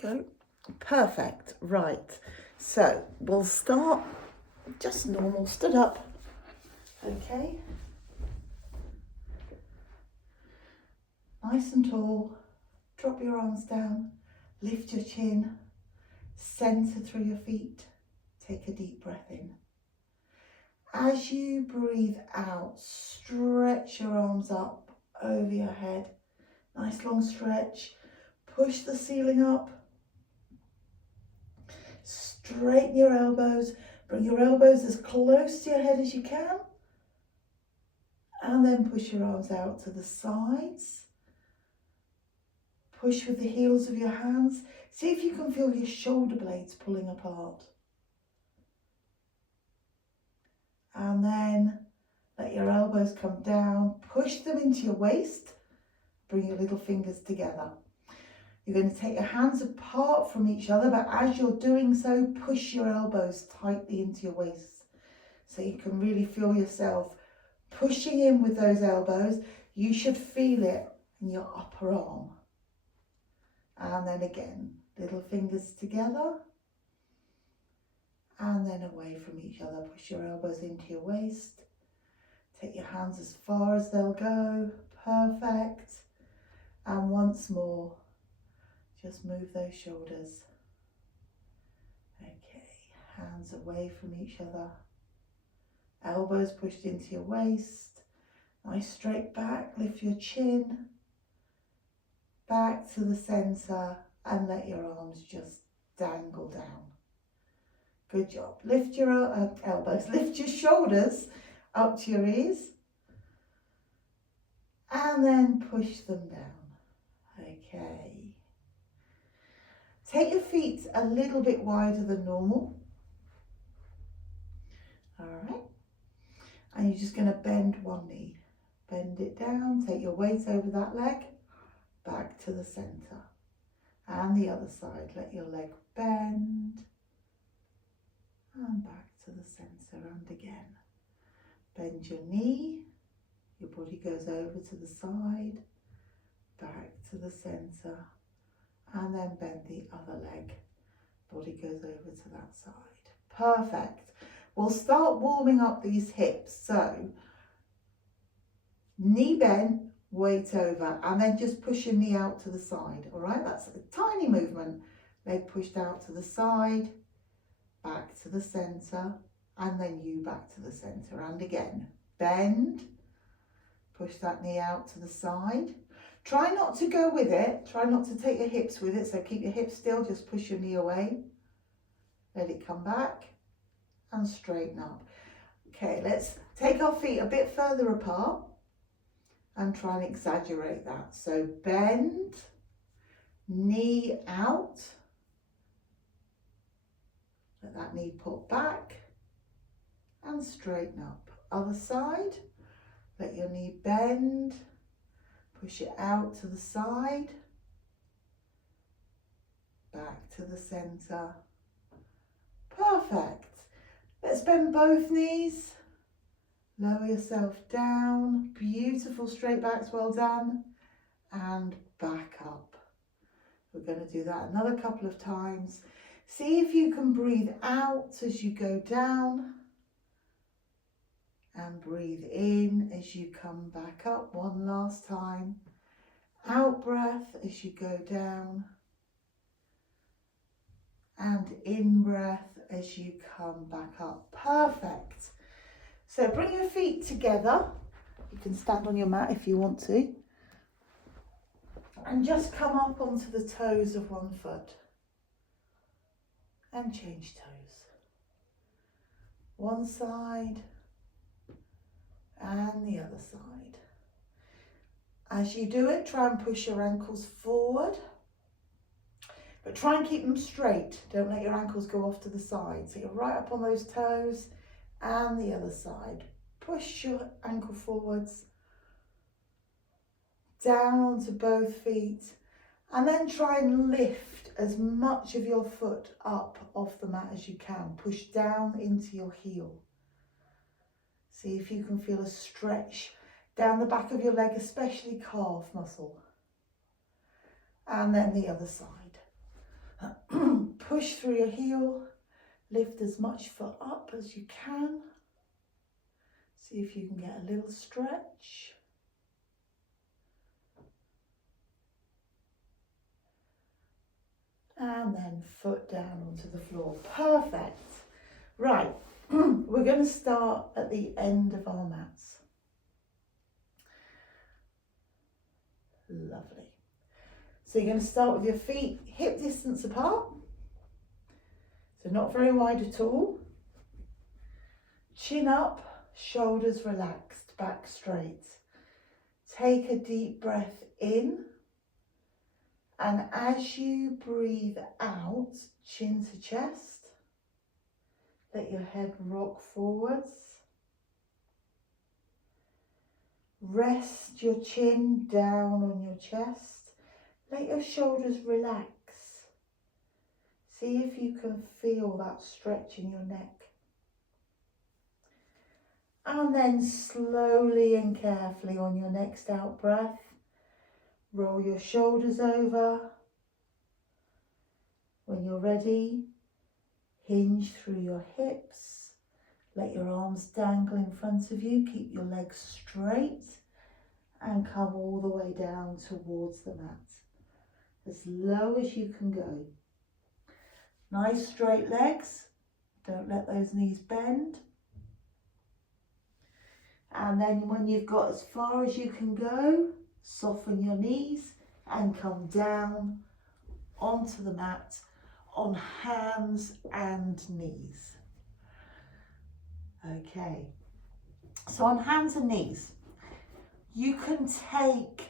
Go. Perfect. Right. So we'll start just normal, stood up. Okay. Nice and tall. Drop your arms down. Lift your chin. Centre through your feet. Take a deep breath in. As you breathe out, stretch your arms up over your head. Nice long stretch. Push the ceiling up. Straighten your elbows. Bring your elbows as close to your head as you can. And then push your arms out to the sides. Push with the heels of your hands. See if you can feel your shoulder blades pulling apart. And then let your elbows come down. Push them into your waist. Bring your little fingers together. You're going to take your hands apart from each other, but as you're doing so, push your elbows tightly into your waist so you can really feel yourself pushing in with those elbows. You should feel it in your upper arm. And then again, little fingers together and then away from each other. Push your elbows into your waist. Take your hands as far as they'll go. Perfect. And once more, just move those shoulders. Okay, hands away from each other. Elbows pushed into your waist. Nice straight back, lift your chin. Back to the centre and let your arms just dangle down. Good job. Lift your elbows, lift your shoulders up to your ears. And then push them down. Okay. Take your feet a little bit wider than normal. All right. And you're just going to bend one knee. Bend it down, take your weight over that leg, back to the centre. And the other side, let your leg bend. And back to the centre and again. Bend your knee, your body goes over to the side, back to the centre. And then bend the other leg, body goes over to that side. Perfect. We'll start warming up these hips. So, knee bent, weight over, and then just push your knee out to the side. All right, that's a tiny movement. Leg pushed out to the side, back to the centre, and then you back to the centre. And again, bend, push that knee out to the side. Try not to go with it. Try not to take your hips with it. So keep your hips still. Just push your knee away. Let it come back and straighten up. Okay, let's take our feet a bit further apart and try and exaggerate that. So bend, knee out. Let that knee put back and straighten up. Other side. Let your knee bend. Push it out to the side, back to the centre. Perfect. Let's bend both knees. Lower yourself down. Beautiful straight backs, well done. And back up. We're going to do that another couple of times. See if you can breathe out as you go down. And breathe in as you come back up one last time. Out breath as you go down. And in breath as you come back up. Perfect. So bring your feet together. You can stand on your mat if you want to. And just come up onto the toes of one foot. And change toes. One side. And the other side. As you do it, try and push your ankles forward, but try and keep them straight. Don't let your ankles go off to the side. So you're right up on those toes and the other side. Push your ankle forwards, down onto both feet, and then try and lift as much of your foot up off the mat as you can. Push down into your heel. See if you can feel a stretch down the back of your leg, especially calf muscle. And then the other side. push through your heel, lift as much foot up as you can. See if you can get a little stretch. And then foot down onto the floor. Perfect. Right, we're going to start at the end of our mats. Lovely. So you're going to start with your feet hip distance apart. So not very wide at all. Chin up, shoulders relaxed, back straight. Take a deep breath in. And as you breathe out, chin to chest. Let your head rock forwards. Rest your chin down on your chest. Let your shoulders relax. See if you can feel that stretch in your neck. And then slowly and carefully on your next out breath, roll your shoulders over. When you're ready, hinge through your hips. Let your arms dangle in front of you. Keep your legs straight and come all the way down towards the mat. As low as you can go. Nice straight legs. Don't let those knees bend. And then when you've got as far as you can go, soften your knees and come down onto the mat on hands and knees. Okay, so on hands and knees, you can take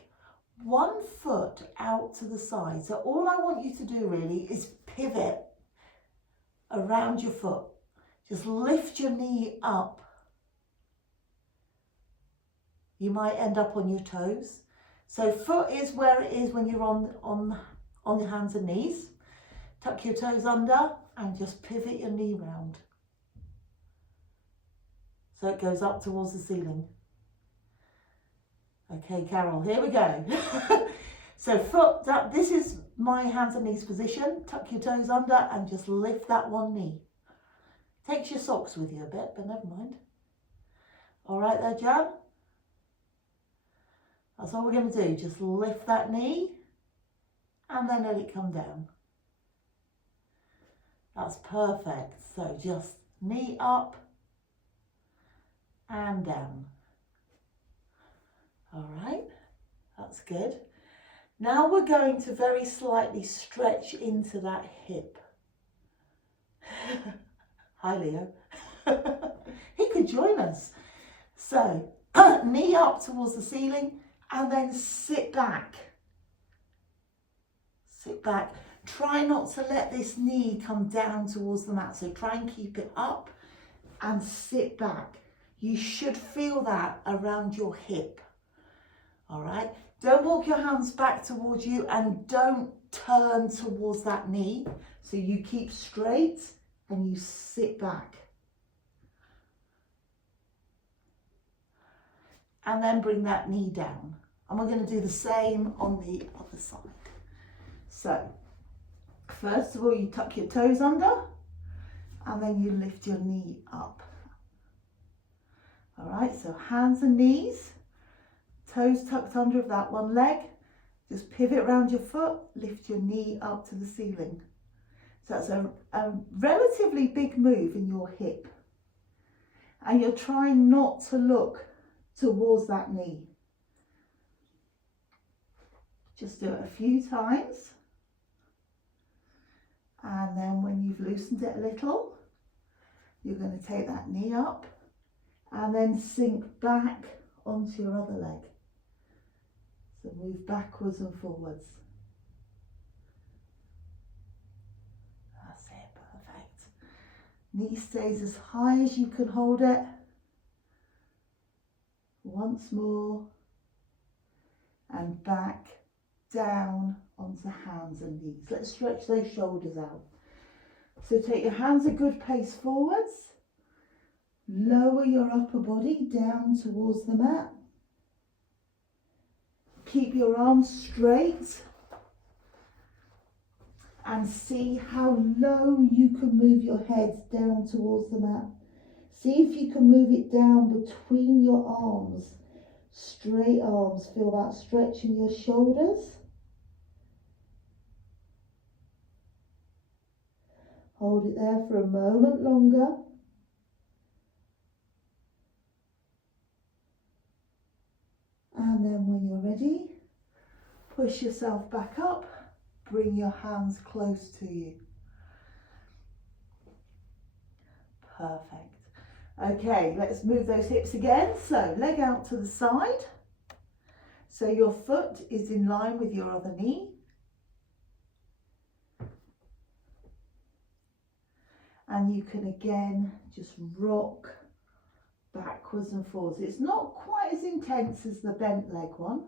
one foot out to the side. So all I want you to do really is pivot around your foot. Just lift your knee up. You might end up on your toes. So foot is where it is when you're on your hands and knees. Tuck your toes under and just pivot your knee round. So it goes up towards the ceiling. Okay, Carol, here we go. So foot up, this is my hands and knees position. Tuck your toes under and just lift that one knee. Takes your socks with you a bit, but never mind. All right there, Jan? That's all we're going to do. Just lift that knee and then let it come down. That's perfect. So just knee up and down. All right, that's good. Now we're going to very slightly stretch into that hip. Hi, Leo. He could join us. So knee up towards the ceiling and then sit back. Sit back. Try not to let this knee come down towards the mat. So try and keep it up and sit back. You should feel that around your hip. All right. Don't walk your hands back towards you and don't turn towards that knee. So you keep straight and you sit back. And then bring that knee down. And we're going to do the same on the other side. So, first of all, you tuck your toes under and then you lift your knee up. All right, so hands and knees, toes tucked under of that one leg. Just pivot around your foot, lift your knee up to the ceiling. So that's a relatively big move in your hip. And you're trying not to look towards that knee. Just do it a few times. And then when you've loosened it a little, you're going to take that knee up and then sink back onto your other leg. So move backwards and forwards. That's it, perfect. Knee stays as high as you can hold it. Once more. And back down onto hands and knees. Let's stretch those shoulders out. So take your hands a good pace forwards. Lower your upper body down towards the mat. Keep your arms straight. and see how low you can move your head down towards the mat. See if you can move it down between your arms. Straight arms. Feel that stretch in your shoulders. Hold it there for a moment longer. And then when you're ready, push yourself back up. Bring your hands close to you. Perfect. Okay, let's move those hips again. So leg out to the side. So your foot is in line with your other knee. And you can again just rock backwards and forwards. It's not quite as intense as the bent leg one.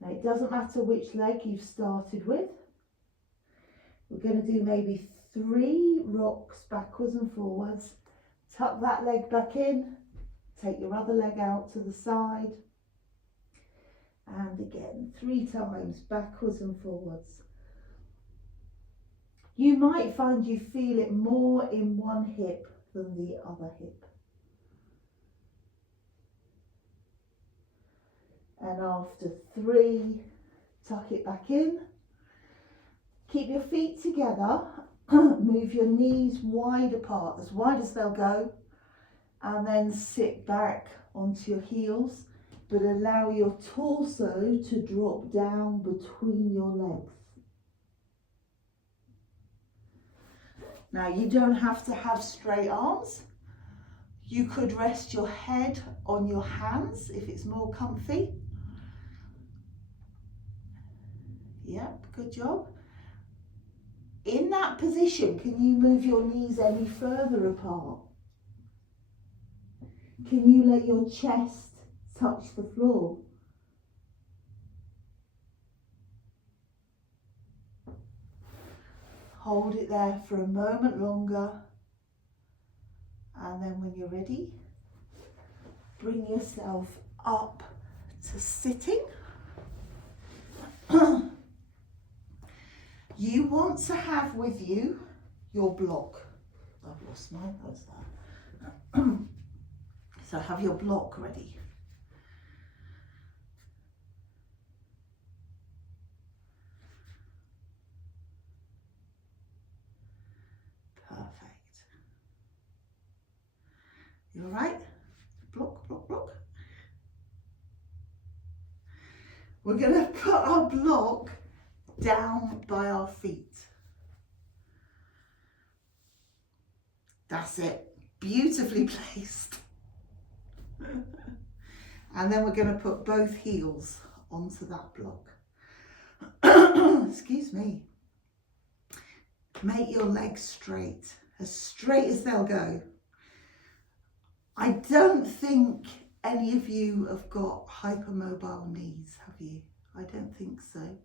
Now it doesn't matter which leg you've started with. We're going to do maybe 3 rocks backwards and forwards. Tuck that leg back in. Take your other leg out to the side. And again, 3 times backwards and forwards. You might find you feel it more in one hip than the other hip. And after 3, tuck it back in. Keep your feet together. Move your knees wide apart, as wide as they'll go. And then sit back onto your heels, but allow your torso to drop down between your legs. Now you don't have to have straight arms. You could rest your head on your hands if it's more comfy. Yep, good job. In that position, can you move your knees any further apart? Can you let your chest touch the floor? Hold it there for a moment longer. And then when you're ready, bring yourself up to sitting. You want to have with you your block. I've lost mine, how's that? So have your block ready. Perfect. You all right? Block, block, block. We're going to put our block down by our feet. That's it. Beautifully placed. And then we're going to put both heels onto that block. Excuse me. Make your legs straight as they'll go. I don't think any of you have got hypermobile knees, have you? I don't think so.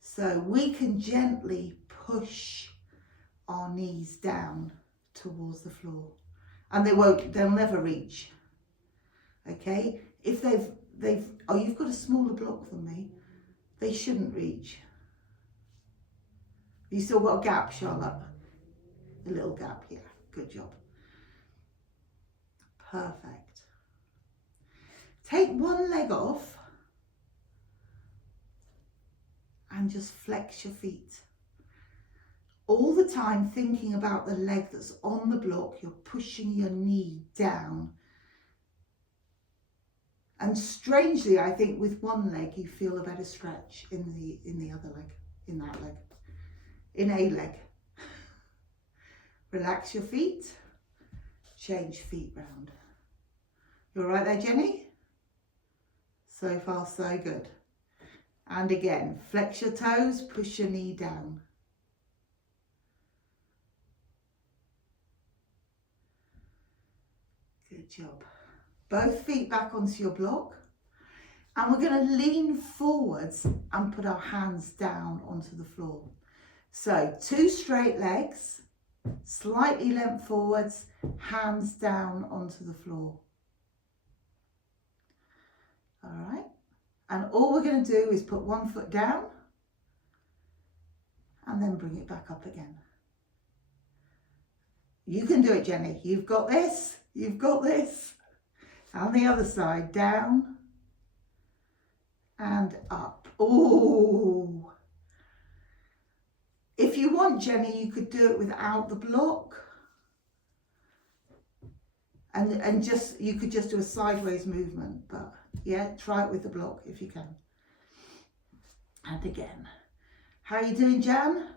So we can gently push our knees down towards the floor, and they'll never reach. Okay, if you've got a smaller block than me, they shouldn't reach. You still got a gap, Charlotte? A little gap, yeah, good job. Perfect. Take one leg off and just flex your feet. All the time thinking about the leg that's on the block, you're pushing your knee down. And strangely, I think with one leg, you feel a better stretch in the other leg, in that leg, in a leg. Relax your feet, change feet round. You all right there, Jenny? So far, so good. And again, flex your toes, push your knee down. Good job. Both feet back onto your block. And we're going to lean forwards and put our hands down onto the floor. So 2 straight legs, slightly leant forwards, hands down onto the floor. All right, And all we're going to do is put one foot down and then bring it back up again. You can do it, Jenny. You've got this. You've got this. And the other side, down and up. Oh. If you want, Jenny, you could do it without the block. And just, you could just do a sideways movement, but yeah, try it with the block if you can. And again. How are you doing, Jan?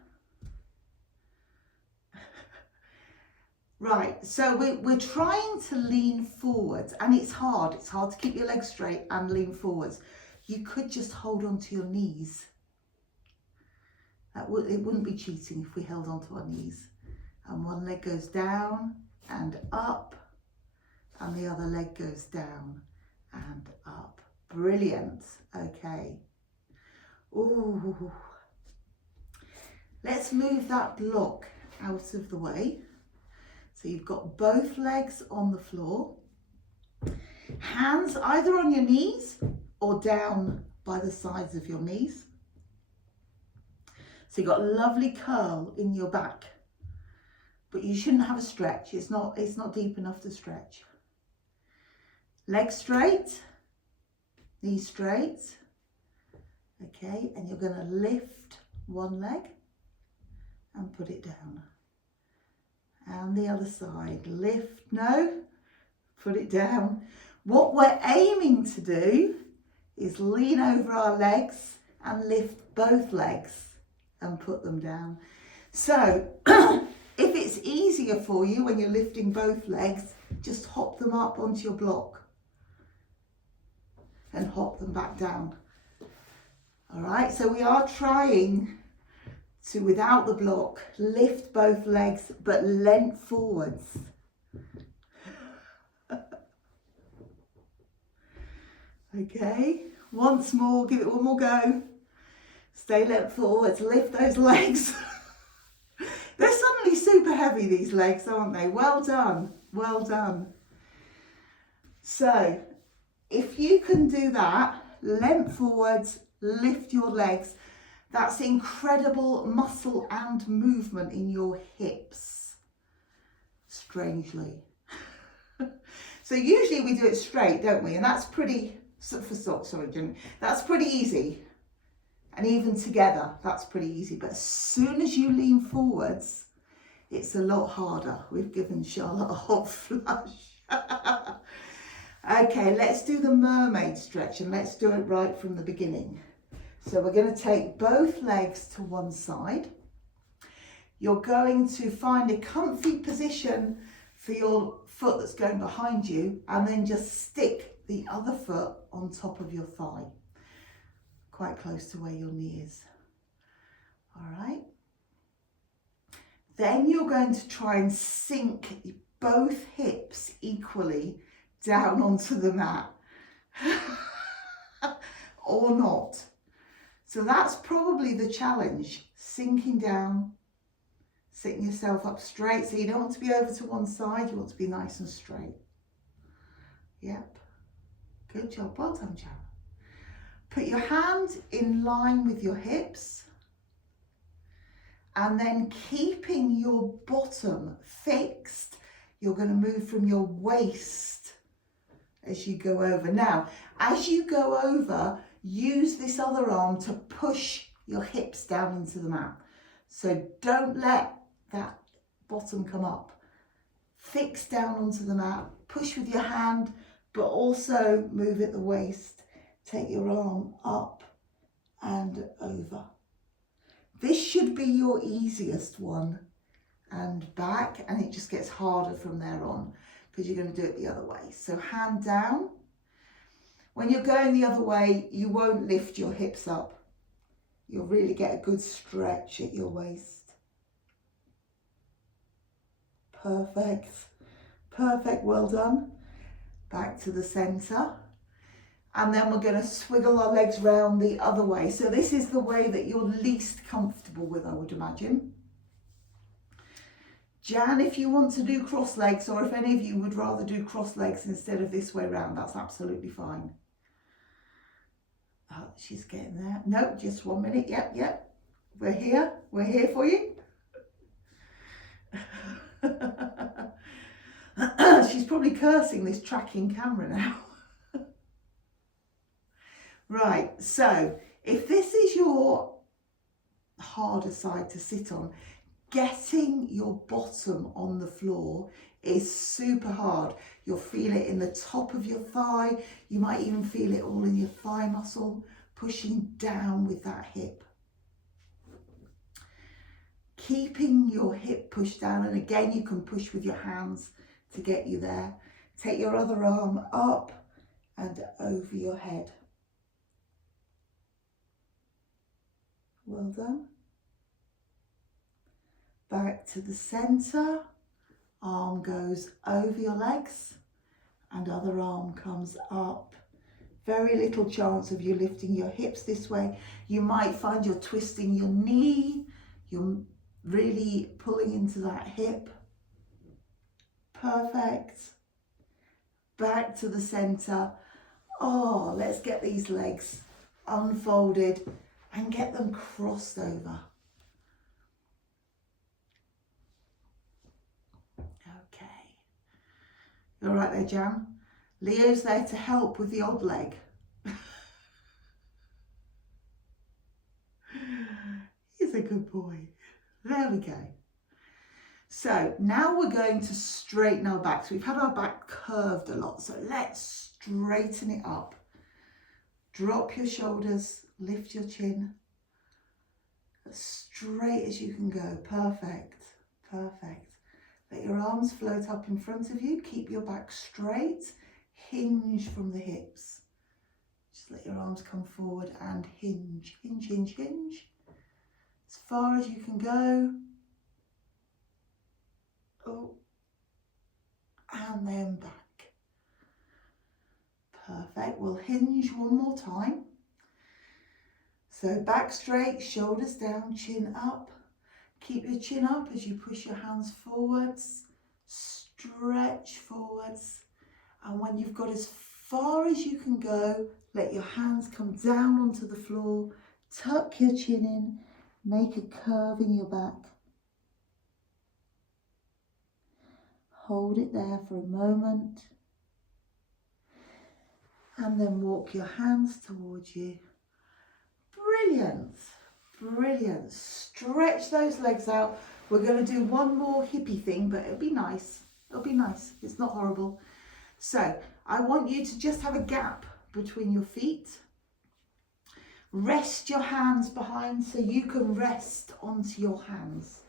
Right, so we're trying to lean forwards, and it's hard to keep your legs straight and lean forwards. You could just hold on to your knees. It wouldn't be cheating if we held onto our knees. And one leg goes down and up, and the other leg goes down and up. Brilliant. Okay. Ooh. Let's move that block out of the way. So you've got both legs on the floor. Hands either on your knees or down by the sides of your knees. So you've got a lovely curl in your back, but you shouldn't have a stretch. It's not deep enough to stretch. Legs straight, knees straight. Okay, and you're going to lift one leg and put it down. And the other side, lift, no, put it down. What we're aiming to do is lean over our legs and lift both legs and put them down. So if it's easier for you when you're lifting both legs, just hop them up onto your block and hop them back down. All right, so we are trying to, without the block, lift both legs but leant forwards. Okay, once more, give it one more go. Stay leant forwards, lift those legs. They're suddenly super heavy, these legs, aren't they? Well done, well done. So, if you can do that, leant forwards, lift your legs, that's incredible muscle and movement in your hips, strangely. So usually we do it straight, don't we? And that's pretty, that's pretty easy. And even together, that's pretty easy. But as soon as you lean forwards, it's a lot harder. We've given Charlotte a hot flush. Okay, let's do the mermaid stretch, and let's do it right from the beginning. So we're going to take both legs to one side. You're going to find a comfy position for your foot that's going behind you, and then just stick the other foot on top of your thigh, quite close to where your knee is. All right. Then you're going to try and sink both hips equally down onto the mat, or not. So that's probably the challenge, sinking down, sitting yourself up straight. So you don't want to be over to one side, you want to be nice and straight. Yep, good job, well done, Jan. Put your hand in line with your hips, and then keeping your bottom fixed, you're going to move from your waist as you go over. Now, as you go over, use this other arm to push your hips down into the mat. So don't let that bottom come up. Fix down onto the mat, push with your hand, but also move at the waist. Take your arm up and over. This should be your easiest one, and back, and it just gets harder from there on because you're going to do it the other way. So hand down. When you're going the other way, you won't lift your hips up. You'll really get a good stretch at your waist. Perfect, perfect, well done. Back to the center. And then we're going to swiggle our legs round the other way. So this is the way that you're least comfortable with, I would imagine. Jan, if you want to do cross legs, or if any of you would rather do cross legs instead of this way round, that's absolutely fine. Oh, she's getting there. No, just 1 minute. Yep, yep. We're here. We're here for you. She's probably cursing this tracking camera now. Right, so if this is your harder side to sit on, getting your bottom on the floor is super hard. You'll feel it in the top of your thigh. You might even feel it all in your thigh muscle, pushing down with that hip. Keeping your hip pushed down, and again, you can push with your hands to get you there. Take your other arm up and over your head. Well done. Back to the center. Arm goes over your legs and other arm comes up. Very little chance of you lifting your hips this way. You might find you're twisting your knee. You're really pulling into that hip. Perfect. Back to the center. Oh, let's get these legs unfolded and get them crossed over. Okay. You all right there, Jan? Leo's there to help with the odd leg. He's a good boy. There we go. So now we're going to straighten our back. So we've had our back curved a lot. So let's straighten it up. Drop your shoulders, lift your chin. As straight as you can go. Perfect. Perfect. Let your arms float up in front of you. Keep your back straight. Hinge from the hips. Just let your arms come forward and hinge. Hinge, hinge, hinge. As far as you can go. Oh. And then back. Perfect. We'll hinge one more time. So back straight, shoulders down, chin up. Keep your chin up as you push your hands forwards. Stretch forwards. And when you've got as far as you can go, let your hands come down onto the floor. Tuck your chin in. Make a curve in your back. Hold it there for a moment. And then walk your hands towards you. Brilliant. Brilliant. Stretch those legs out. We're going to do one more hippie thing, but it'll be nice. It'll be nice. It's not horrible. So I want you to just have a gap between your feet. Rest your hands behind so you can rest onto your hands.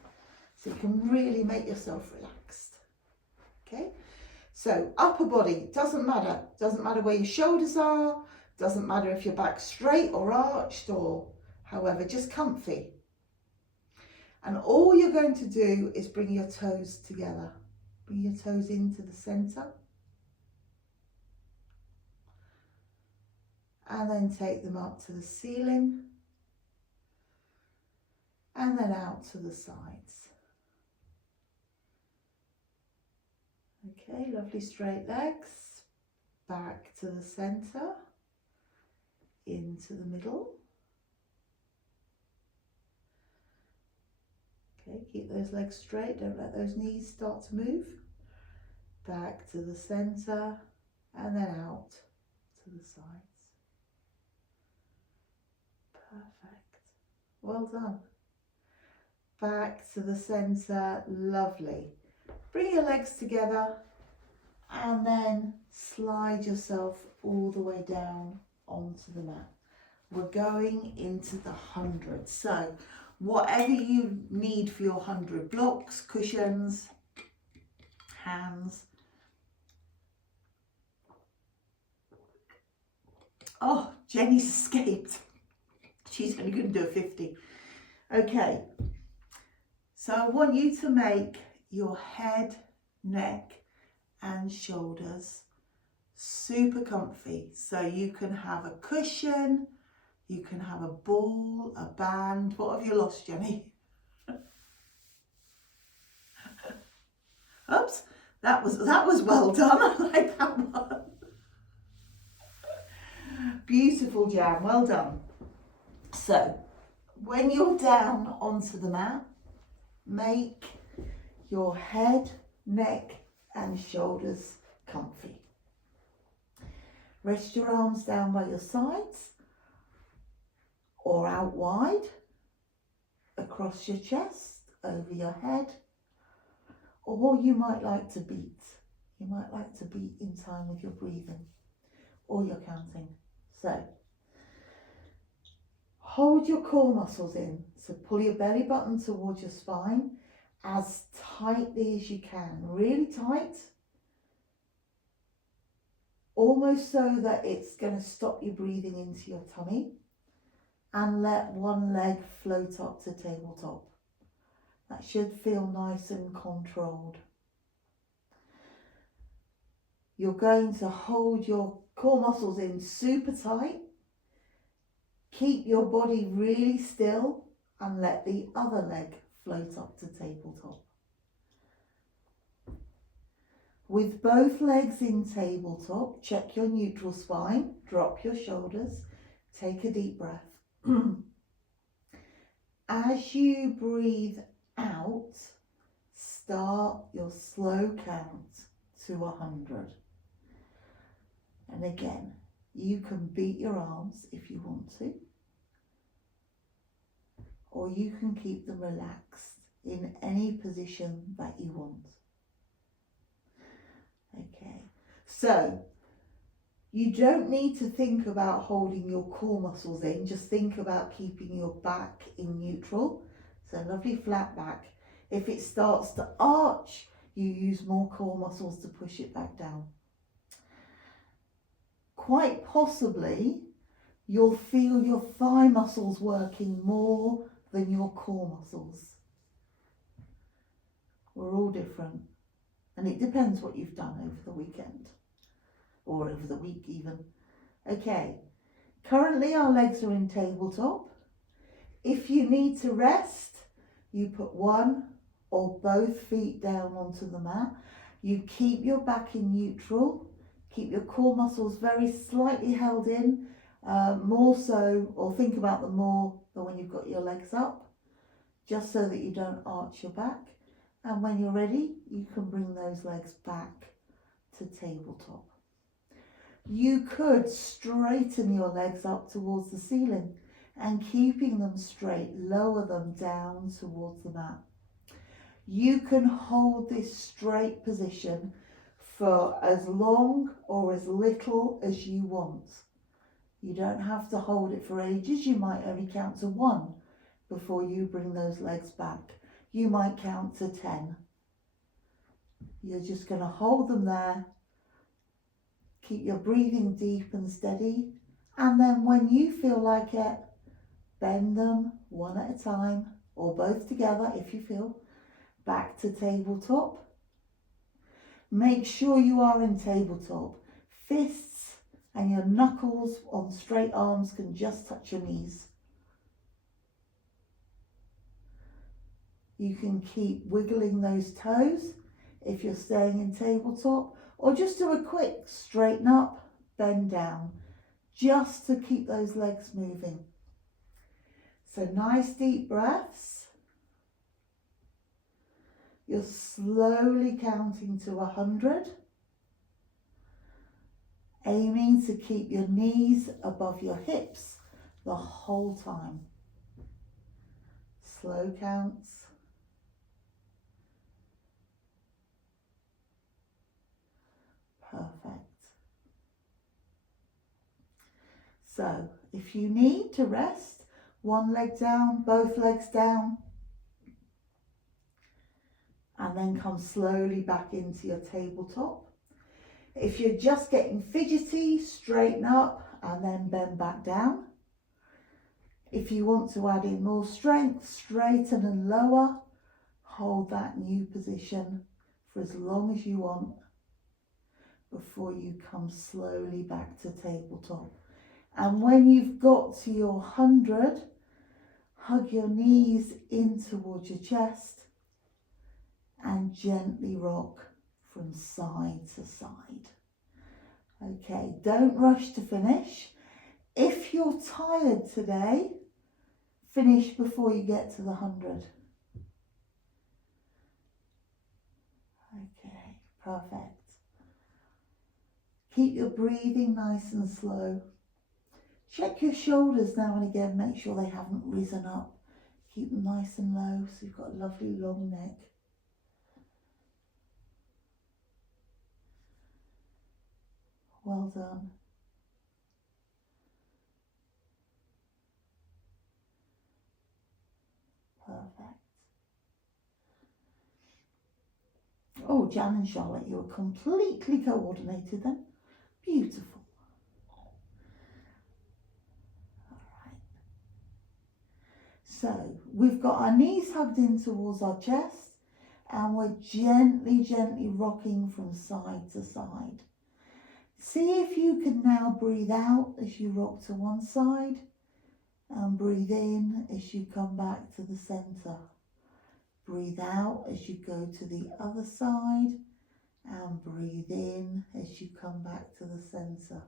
So you can really make yourself relaxed. Okay? So upper body, doesn't matter. Doesn't matter where your shoulders are. Doesn't matter if your back's straight or arched or however, just comfy. And all you're going to do is bring your toes together. Bring your toes into the center. And then take them up to the ceiling. And then out to the sides. Okay, lovely straight legs. Back to the center. Into the middle. Okay, keep those legs straight, don't let those knees start to move. Back to the center and then out to the sides. Perfect. Well done. Back to the center, lovely. Bring your legs together and then slide yourself all the way down onto the mat. We're going into the 100. So whatever you need for your 100, blocks, cushions, hands. Oh, Jenny's escaped. She's only going to do a 50. Okay, so I want you to make your head, neck and shoulders super comfy. So you can have a cushion, you can have a ball, a band. What have you lost, Jenny? Oops, that was well done. I like that one. Beautiful, Jan, well done. So, when you're down onto the mat, make your head, neck and shoulders comfy. Rest your arms down by your sides or out wide, across your chest, over your head, or you might like to beat. You might like to beat in time with your breathing or your counting. So, hold your core muscles in. So pull your belly button towards your spine as tightly as you can, really tight, almost so that it's going to stop you breathing into your tummy, and let one leg float up to tabletop. That should feel nice and controlled. You're going to hold your core muscles in super tight. Keep your body really still and let the other leg float up to tabletop. With both legs in tabletop, check your neutral spine, drop your shoulders, take a deep breath. As you breathe out, start your slow count to 100. And again, you can beat your arms if you want to, or you can keep them relaxed in any position that you want. Okay, so you don't need to think about holding your core muscles in, just think about keeping your back in neutral. So lovely flat back. If it starts to arch, you use more core muscles to push it back down. Quite possibly, you'll feel your thigh muscles working more than your core muscles. We're all different. And it depends what you've done over the weekend. Or over the week even. Okay, currently our legs are in tabletop. If you need to rest, you put one or both feet down onto the mat. You keep your back in neutral. Keep your core muscles very slightly held in, more so, or think about them more than when you've got your legs up, just so that you don't arch your back. And when you're ready, you can bring those legs back to tabletop. You could straighten your legs up towards the ceiling and keeping them straight, lower them down towards the mat. You can hold this straight position for as long or as little as you want. You don't have to hold it for ages. You might only count to 1 before you bring those legs back. You might count to 10. You're just going to hold them there. Keep your breathing deep and steady. And then when you feel like it, bend them one at a time, or both together if you feel, back to tabletop. Make sure you are in tabletop. Fists and your knuckles on straight arms can just touch your knees. You can keep wiggling those toes if you're staying in tabletop, or just do a quick straighten up, bend down, just to keep those legs moving. So nice deep breaths. You're slowly counting to 100, aiming to keep your knees above your hips the whole time. Slow counts. Perfect. So if you need to rest, one leg down, both legs down, and then come slowly back into your tabletop. If you're just getting fidgety, straighten up and then bend back down. If you want to add in more strength, straighten and lower. Hold that new position for as long as you want before you come slowly back to tabletop. And when you've got to your 100, hug your knees in towards your chest and gently rock from side to side. Okay, don't rush to finish. If you're tired today, finish before you get to the 100. Okay, perfect. Keep your breathing nice and slow. Check your shoulders now and again, make sure they haven't risen up. Keep them nice and low so you've got a lovely long neck. Well done. Perfect. Oh, Jan and Charlotte, you were completely coordinated then. Beautiful. All right. So we've got our knees hugged in towards our chest and we're gently, gently rocking from side to side. See if you can now breathe out as you rock to one side and breathe in as you come back to the centre. Breathe out as you go to the other side and breathe in as you come back to the centre.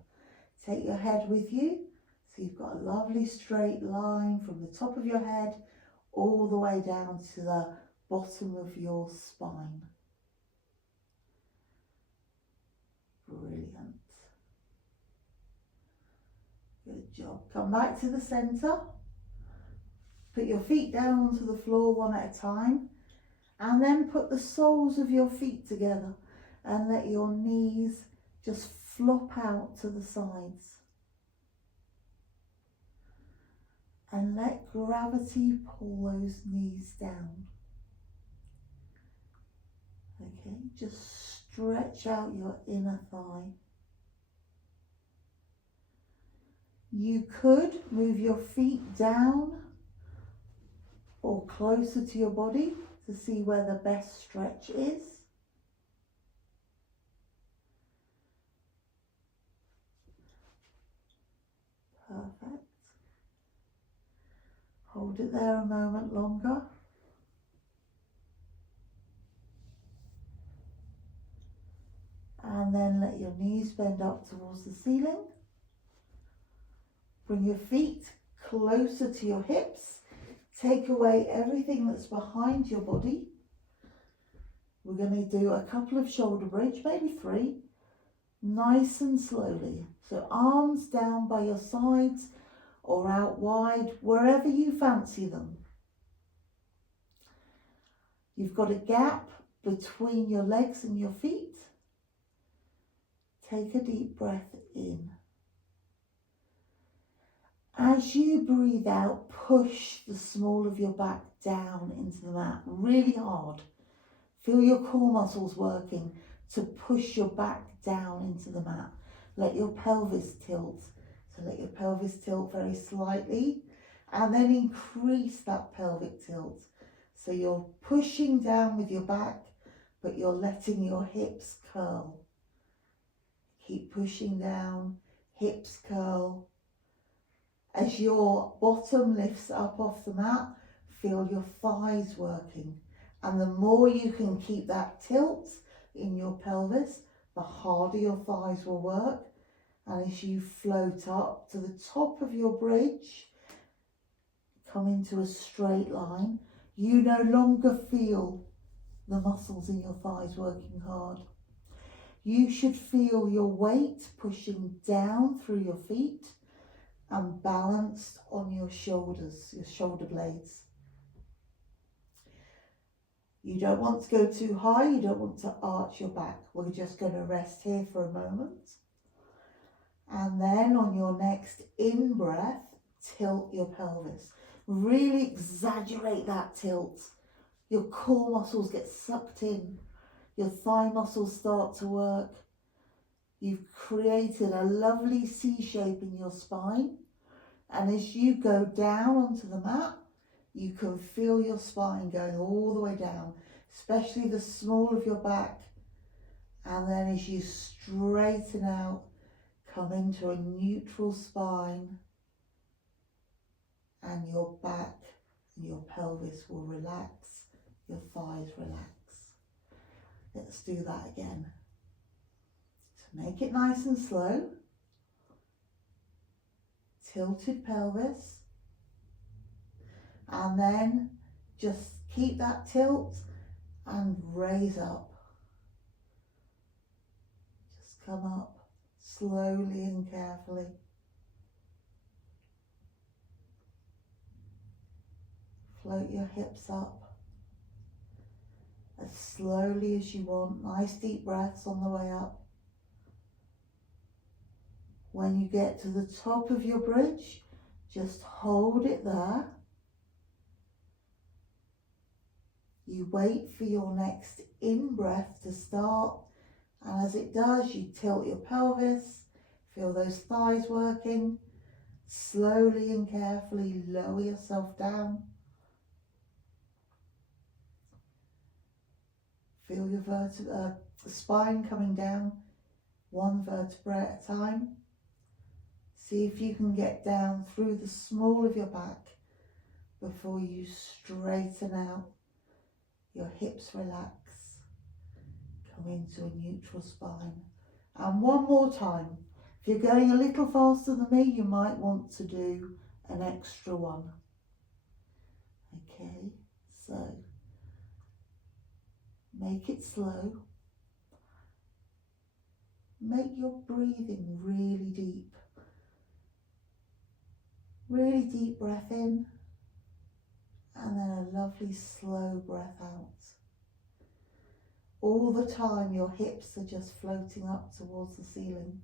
Take your head with you so you've got a lovely straight line from the top of your head all the way down to the bottom of your spine. Brilliant. Good job. Come back to the centre. Put your feet down onto the floor one at a time and then put the soles of your feet together and let your knees just flop out to the sides. And let gravity pull those knees down. Okay, just stretch out your inner thigh. You could move your feet down or closer to your body to see where the best stretch is. Perfect. Hold it there a moment longer. And then let your knees bend up towards the ceiling. Bring your feet closer to your hips. Take away everything that's behind your body. We're going to do a couple of shoulder bridge, maybe 3, nice and slowly. So arms down by your sides or out wide, wherever you fancy them. You've got a gap between your legs and your feet. Take a deep breath in. As you breathe out, push the small of your back down into the mat really hard. Feel your core muscles working to push your back down into the mat. Let your pelvis tilt. So let your pelvis tilt very slightly and then increase that pelvic tilt. So you're pushing down with your back, but you're letting your hips curl. Keep pushing down, hips curl. As your bottom lifts up off the mat, feel your thighs working. And the more you can keep that tilt in your pelvis, the harder your thighs will work. And as you float up to the top of your bridge, come into a straight line, you no longer feel the muscles in your thighs working hard. You should feel your weight pushing down through your feet and balanced on your shoulders, your shoulder blades. You don't want to go too high, you don't want to arch your back. We're just going to rest here for a moment. And then on your next in-breath, tilt your pelvis. Really exaggerate that tilt. Your core muscles get sucked in. Your thigh muscles start to work. You've created a lovely C shape in your spine. And as you go down onto the mat, you can feel your spine going all the way down, especially the small of your back. And then as you straighten out, come into a neutral spine, and your back and your pelvis will relax, your thighs relax. Let's do that again. So make it nice and slow. tilted pelvis, and then just keep that tilt and raise up. Just come up slowly and carefully. Float your hips up as slowly as you want. Nice deep breaths on the way up. When you get to the top of your bridge, just hold it there. You wait for your next in-breath to start, and as it does, you tilt your pelvis, feel those thighs working. Slowly and carefully lower yourself down. Feel your spine coming down, one vertebra at a time. See if you can get down through the small of your back before you straighten out. Your hips relax. Come into a neutral spine. And one more time. If you're going a little faster than me, you might want to do an extra one. Okay, so make it slow. Make your breathing really deep. Really deep breath in, and then a lovely slow breath out. All the time your hips are just floating up towards the ceiling.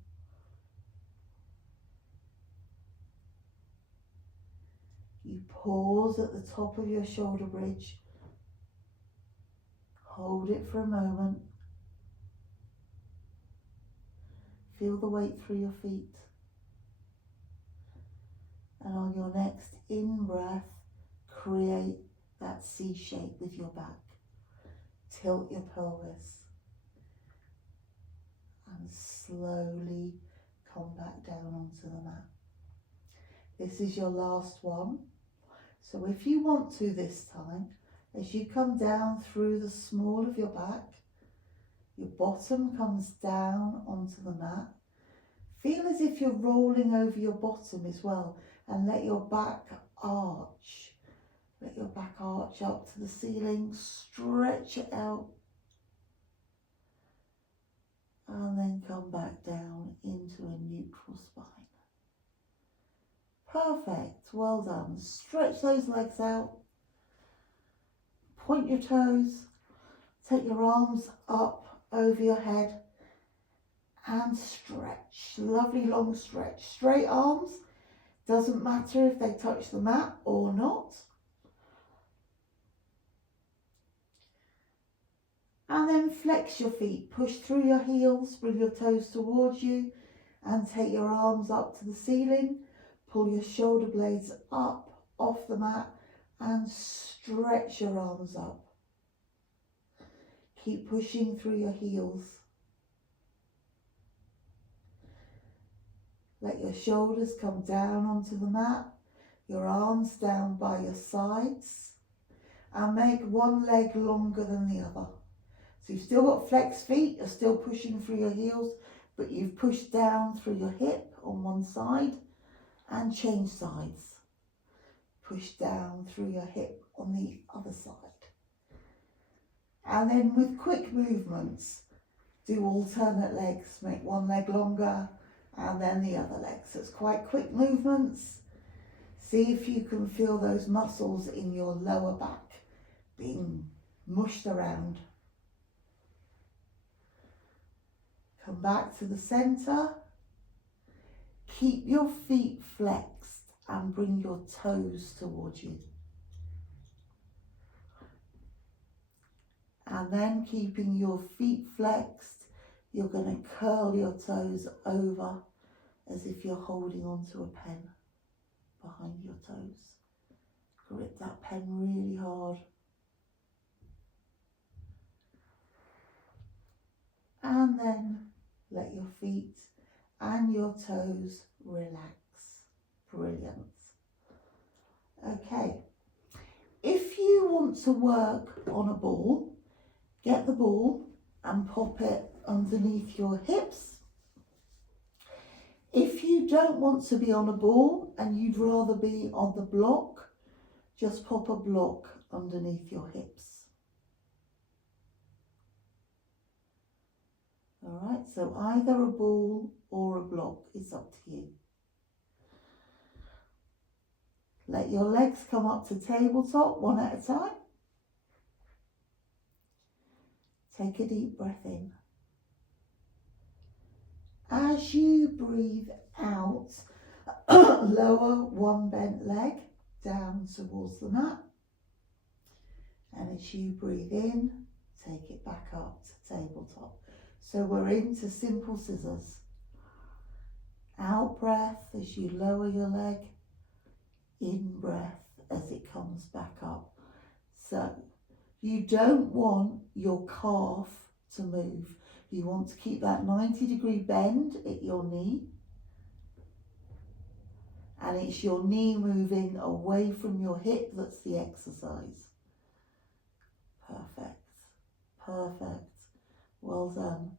You pause at the top of your shoulder bridge. Hold it for a moment. Feel the weight through your feet. And on your next in-breath, create that C shape with your back. Tilt your pelvis. And slowly come back down onto the mat. This is your last one. So if you want to this time, as you come down through the small of your back, your bottom comes down onto the mat. Feel as if you're rolling over your bottom as well, and let your back arch. Let your back arch up to the ceiling, stretch it out, and then come back down into a neutral spine. Perfect, well done. Stretch those legs out, point your toes, take your arms up over your head and stretch. Lovely long stretch. Straight arms, doesn't matter if they touch the mat or not. And then flex your feet, push through your heels, bring your toes towards you and take your arms up to the ceiling. Pull your shoulder blades up off the mat and stretch your arms up. Keep pushing through your heels. Let your shoulders come down onto the mat, your arms down by your sides, and make one leg longer than the other. So you've still got flexed feet, you're still pushing through your heels, but you've pushed down through your hip on one side and change sides. Push down through your hip on the other side. And then with quick movements, do alternate legs. Make one leg longer and then the other leg. So it's quite quick movements. See if you can feel those muscles in your lower back being mushed around. Come back to the center. Keep your feet flexed and bring your toes towards you. And then keeping your feet flexed, you're going to curl your toes over as if you're holding onto a pen behind your toes. Grip that pen really hard. And then let your feet and your toes relax. Brilliant. Okay, if you want to work on a ball, get the ball and pop it underneath your hips. If you don't want to be on a ball and you'd rather be on the block, just pop a block underneath your hips. All right, so either a ball or a block, it's up to you. Let your legs come up to tabletop one at a time. Take a deep breath in. As you breathe out, lower one bent leg down towards the mat. And as you breathe in, take it back up to tabletop. So we're into simple scissors. Out breath as you lower your leg. In breath as it comes back up. So you don't want your calf to move. You want to keep that 90-degree bend at your knee. And it's your knee moving away from your hip that's the exercise. Perfect. Perfect. Well done.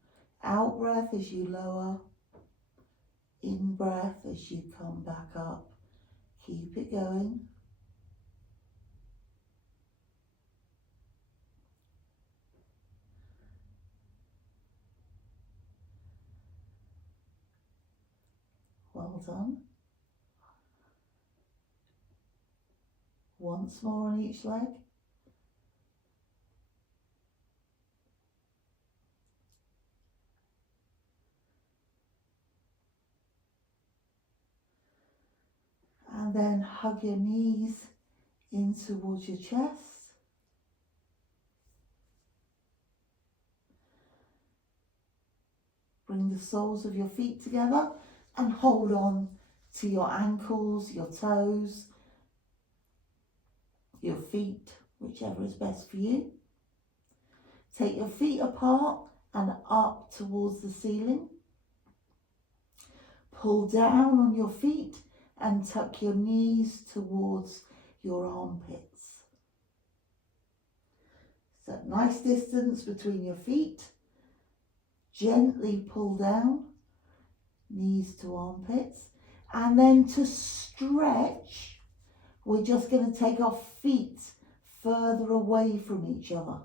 Out breath as you lower. In breath as you come back up. Keep it going. Well done. Once more on each leg. And then hug your knees in towards your chest. Bring the soles of your feet together and hold on to your ankles, your toes, your feet, whichever is best for you. Take your feet apart and up towards the ceiling. Pull down on your feet and tuck your knees towards your armpits. So nice distance between your feet. Gently pull down, knees to armpits. And then to stretch, we're just going to take our feet further away from each other.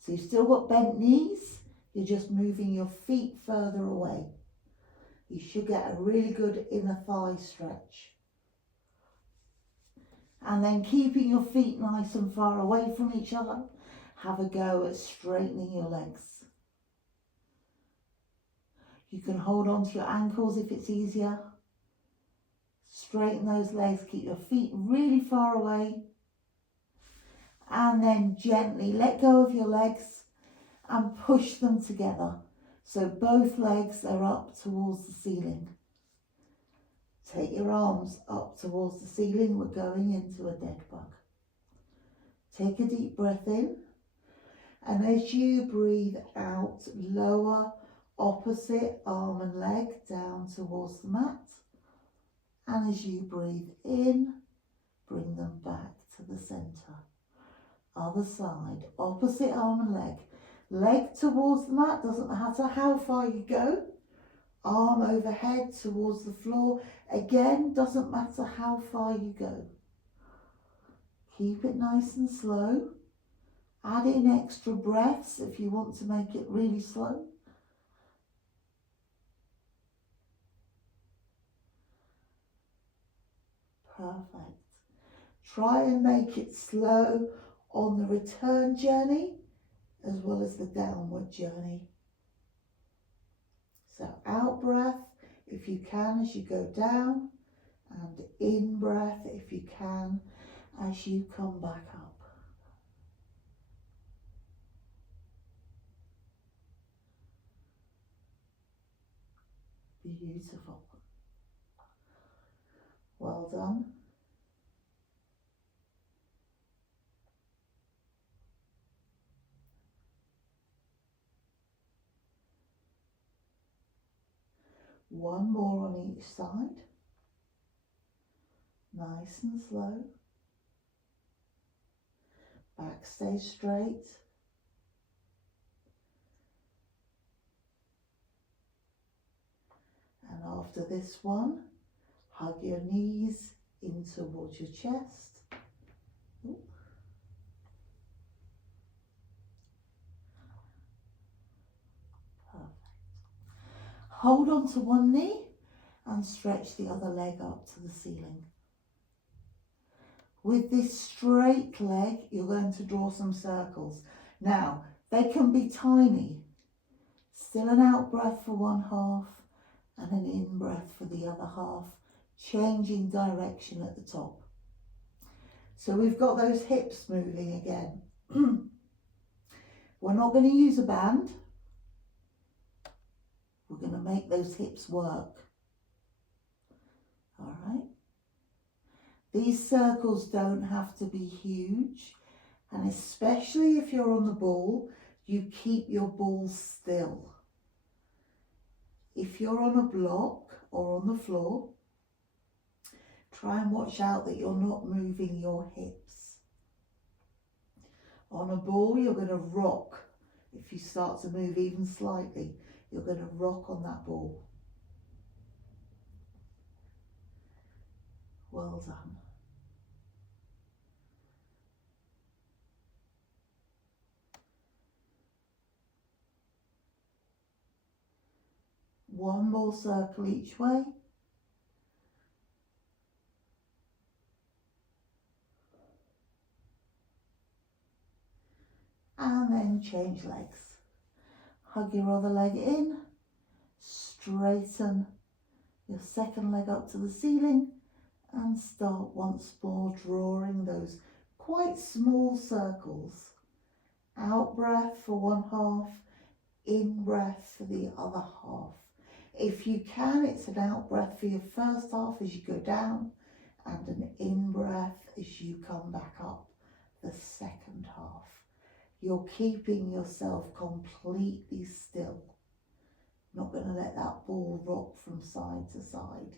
So you've still got bent knees, you're just moving your feet further away. You should get a really good inner thigh stretch. And then keeping your feet nice and far away from each other, have a go at straightening your legs. You can hold on to your ankles if it's easier. Straighten those legs, keep your feet really far away. And then gently let go of your legs and push them together. So both legs are up towards the ceiling. Take your arms up towards the ceiling. We're going into a dead bug. Take a deep breath in. And as you breathe out, lower opposite arm and leg down towards the mat. And as you breathe in, bring them back to the center. Other side, opposite arm and leg. Leg towards the mat, doesn't matter how far you go. Arm overhead towards the floor. Again, doesn't matter how far you go. Keep it nice and slow. Add in extra breaths if you want to make it really slow. Perfect. Try and make it slow on the return journey as well as the downward journey. So out breath if you can as you go down, and in breath if you can as you come back up. Beautiful. Well done. One more on each side. Nice and slow. Back stays straight. And after this one, hug your knees in towards your chest. Ooh. Perfect. Hold on to one knee and stretch the other leg up to the ceiling. With this straight leg, you're going to draw some circles. Now, they can be tiny. Still an out breath for one half and an in breath for the other half, changing direction at the top. So we've got those hips moving again. We're not going to use a band. We're going to make those hips work. All right. These circles don't have to be huge, and especially if you're on the ball, you keep your ball still. If you're on a block or on the floor, try and watch out that you're not moving your hips. On a ball, you're going to rock. If you start to move even slightly, you're going to rock on that ball. Well done. One more circle each way. And then change legs. Hug your other leg in, straighten your second leg up to the ceiling, and start once more drawing those quite small circles. Out breath for one half, in breath for the other half. If you can, it's an out breath for your first half as you go down, and an in breath as you come back up the second half. You're keeping yourself completely still. Not going to let that ball rock from side to side.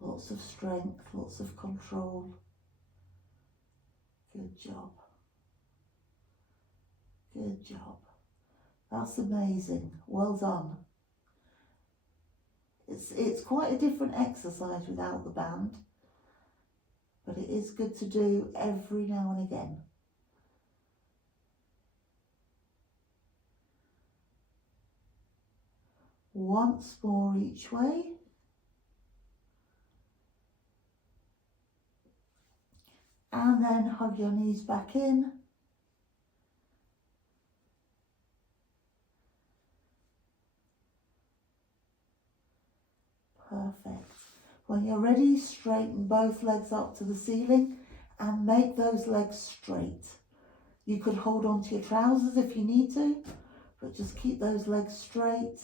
Lots of strength, lots of control. Good job. Good job. That's amazing. Well done. It's quite a different exercise without the band, but it is good to do every now and again. Once more each way. And then hug your knees back in. Perfect. When you're ready, straighten both legs up to the ceiling and make those legs straight. You could hold on to your trousers if you need to, but just keep those legs straight.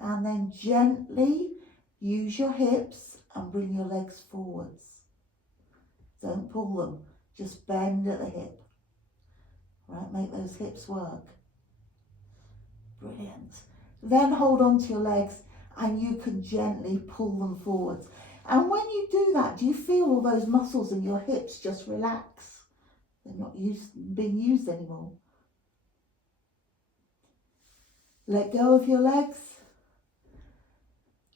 And then gently use your hips and bring your legs forwards. Don't pull them, just bend at the hip. Right, make those hips work. Brilliant. Then hold on to your legs and you can gently pull them forwards. And when you do that, do you feel all those muscles in your hips just relax? They're not being used anymore. Let go of your legs.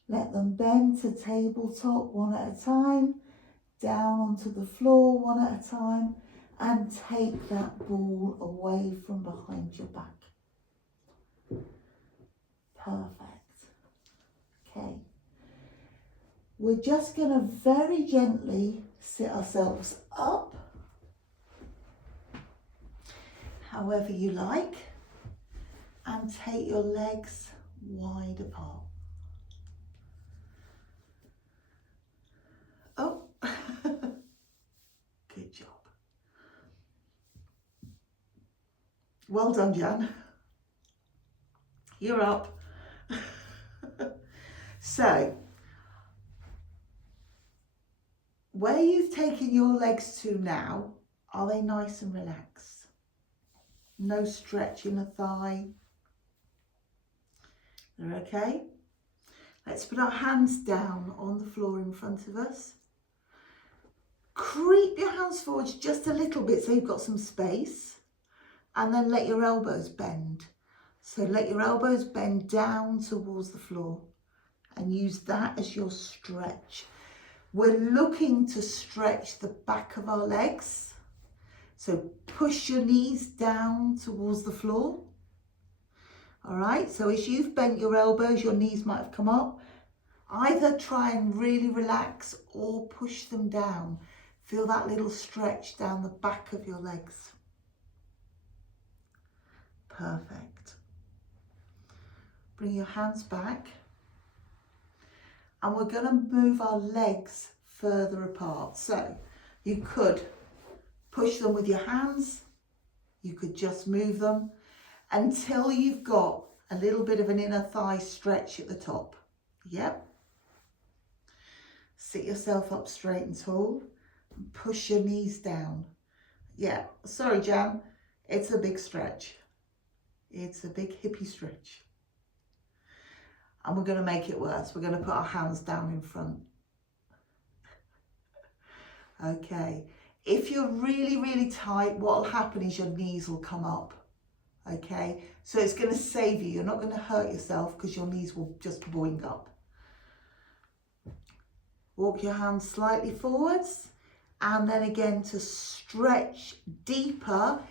Let them bend to tabletop one at a time, down onto the floor one at a time, and take that ball away from behind your back. Perfect. Okay. We're just going to very gently sit ourselves up, however you like, and take your legs wide apart. Oh, good job. Well done, Jan. You're up. So, where you've taken your legs to now, are they nice and relaxed? No stretch in the thigh. They're okay? Let's put our hands down on the floor in front of us. Creep your hands forwards just a little bit so you've got some space. and then let your elbows bend. So let your elbows bend down towards the floor and use that as your stretch. We're looking to stretch the back of our legs. So push your knees down towards the floor. All right, so as you've bent your elbows, your knees might have come up. Either try and really relax or push them down. Feel that little stretch down the back of your legs. Perfect. Bring your hands back. And we're going to move our legs further apart. So you could push them with your hands. You could just move them until you've got a little bit of an inner thigh stretch at the top. Yep. Sit yourself up straight and tall and push your knees down. Yeah, sorry Jan, it's a big stretch. It's a big hippie stretch. And we're going to make it worse. We're going to put our hands down in front. Okay, if you're really, really tight, what will happen is your knees will come up. Okay, so it's going to save you. You're not going to hurt yourself because your knees will just boing up. Walk your hands slightly forwards and then again to stretch deeper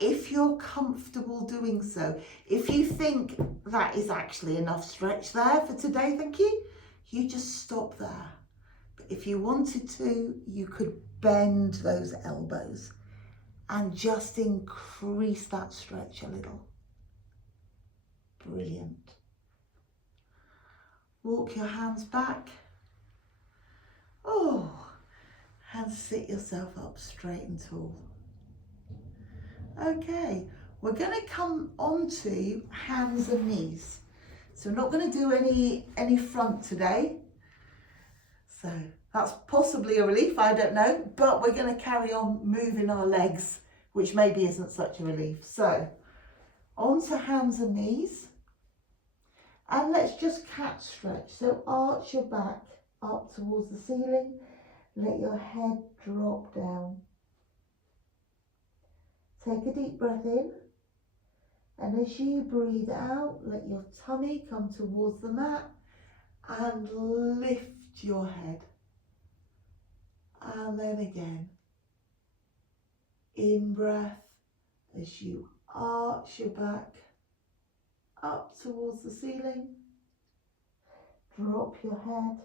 if you're comfortable doing so. If you think that is actually enough stretch there for today, thank you, you just stop there. But if you wanted to, you could bend those elbows and just increase that stretch a little. Brilliant. Walk your hands back. Oh, and sit yourself up straight and tall. Okay, we're going to come onto hands and knees. So we're not going to do any front today. So that's possibly a relief, I don't know, but we're going to carry on moving our legs, which maybe isn't such a relief. So onto hands and knees. And let's just cat stretch. So arch your back up towards the ceiling. Let your head drop down. Take a deep breath in. And as you breathe out, let your tummy come towards the mat and lift your head. And then again. In breath as you arch your back up towards the ceiling. Drop your head.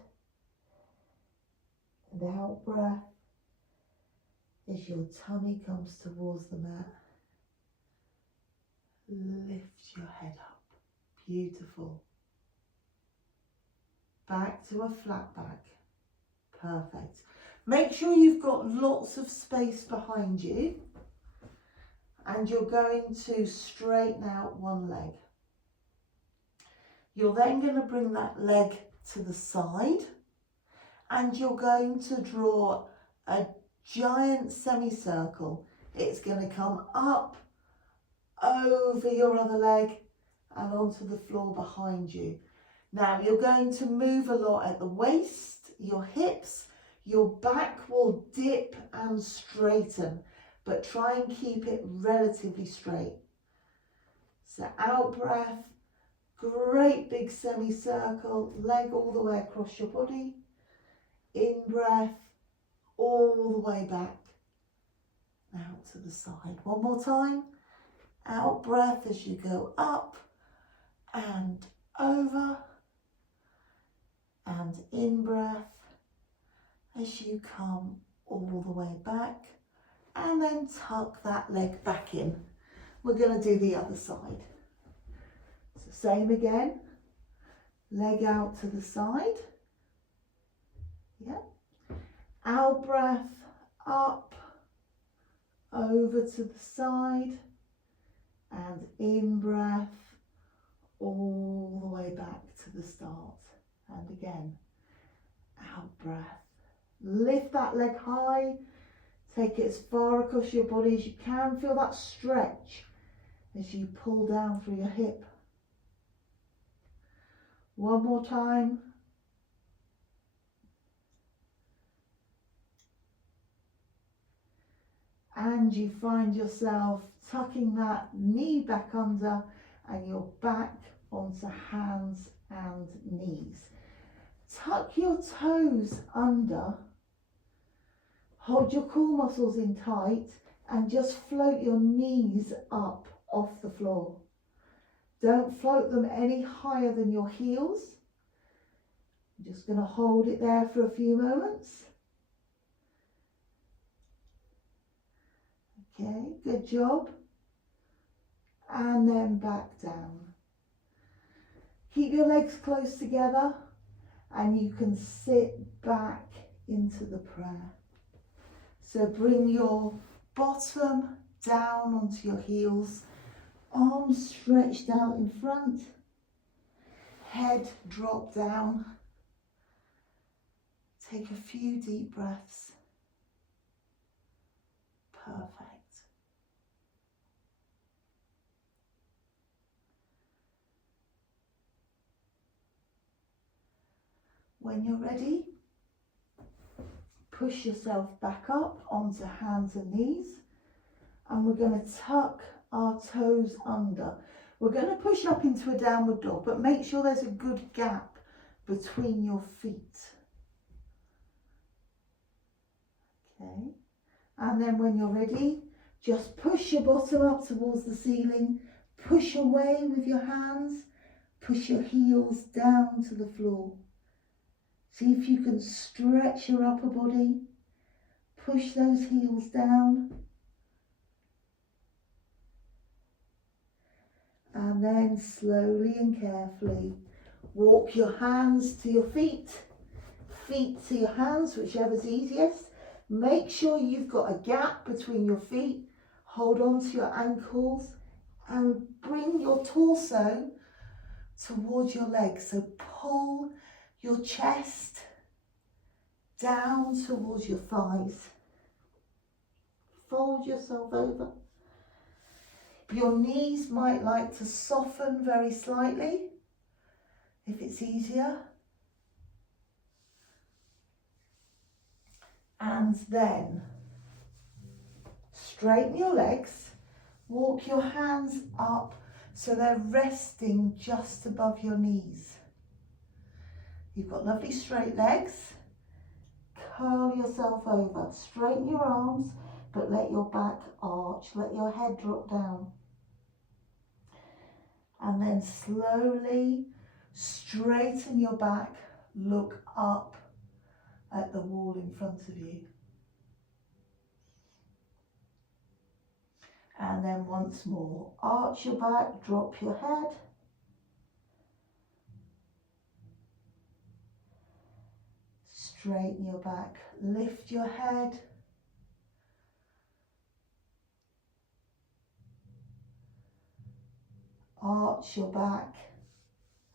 And out breath as your tummy comes towards the mat. Lift your head up. Beautiful. Back to a flat back. Perfect. Make sure you've got lots of space behind you. And you're going to straighten out one leg. You're then going to bring that leg to the side. And you're going to draw a giant semicircle. It's going to come up over your other leg and onto the floor behind you. Now you're going to move a lot at the waist, your hips, your back will dip and straighten, but try and keep it relatively straight. So out breath, great big semicircle, leg all the way across your body. In breath, all the way back, out to the side. One more time. Out breath as you go up and over. And in breath as you come all the way back. And then tuck that leg back in. We're going to do the other side. So same again. Leg out to the side. Yep. Out breath, up, over to the side, and in breath, all the way back to the start. And again, out breath. Lift that leg high, take it as far across your body as you can. Feel that stretch as you pull down through your hip. One more time. And you find yourself tucking that knee back under and your back onto hands and knees. Tuck your toes under, hold your core muscles in tight and just float your knees up off the floor. Don't float them any higher than your heels. I'm just going to hold it there for a few moments. Okay, good job. And then back down. Keep your legs close together and you can sit back into the prayer. So bring your bottom down onto your heels, arms stretched out in front, head drop down. Take a few deep breaths. Perfect. When you're ready, push yourself back up onto hands and knees, and we're going to tuck our toes under. We're going to push up into a downward dog, but make sure there's a good gap between your feet. Okay, and then when you're ready, just push your bottom up towards the ceiling, push away with your hands, push your heels down to the floor. See if you can stretch your upper body, push those heels down, and then slowly and carefully walk your hands to your feet, feet to your hands, whichever's easiest. Make sure you've got a gap between your feet, hold on to your ankles and bring your torso towards your legs. So pull your chest down towards your thighs. Fold yourself over. Your knees might like to soften very slightly if it's easier. And then straighten your legs, walk your hands up so they're resting just above your knees. You've got lovely straight legs. Curl yourself over, straighten your arms, but let your back arch, let your head drop down. And then slowly straighten your back, look up at the wall in front of you. And then once more, arch your back, drop your head. Straighten your back, lift your head. Arch your back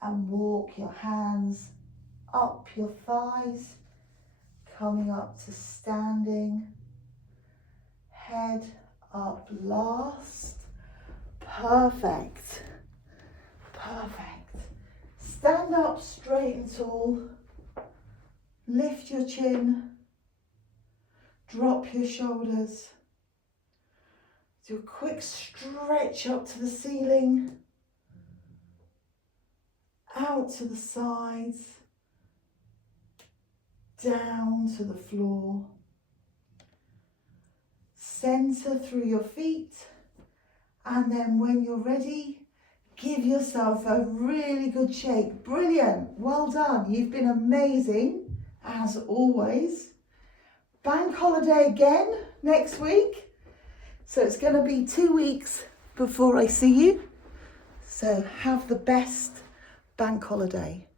and walk your hands up your thighs, coming up to standing, head up last. Perfect, perfect. Stand up straight and tall, lift your chin, drop your shoulders, do a quick stretch up to the ceiling, out to the sides, down to the floor. Center through your feet, and then when you're ready, give yourself a really good shake. Brilliant, well done. You've been amazing, as always. Bank holiday again next week. So it's going to be 2 weeks before I see you. So have the best bank holiday.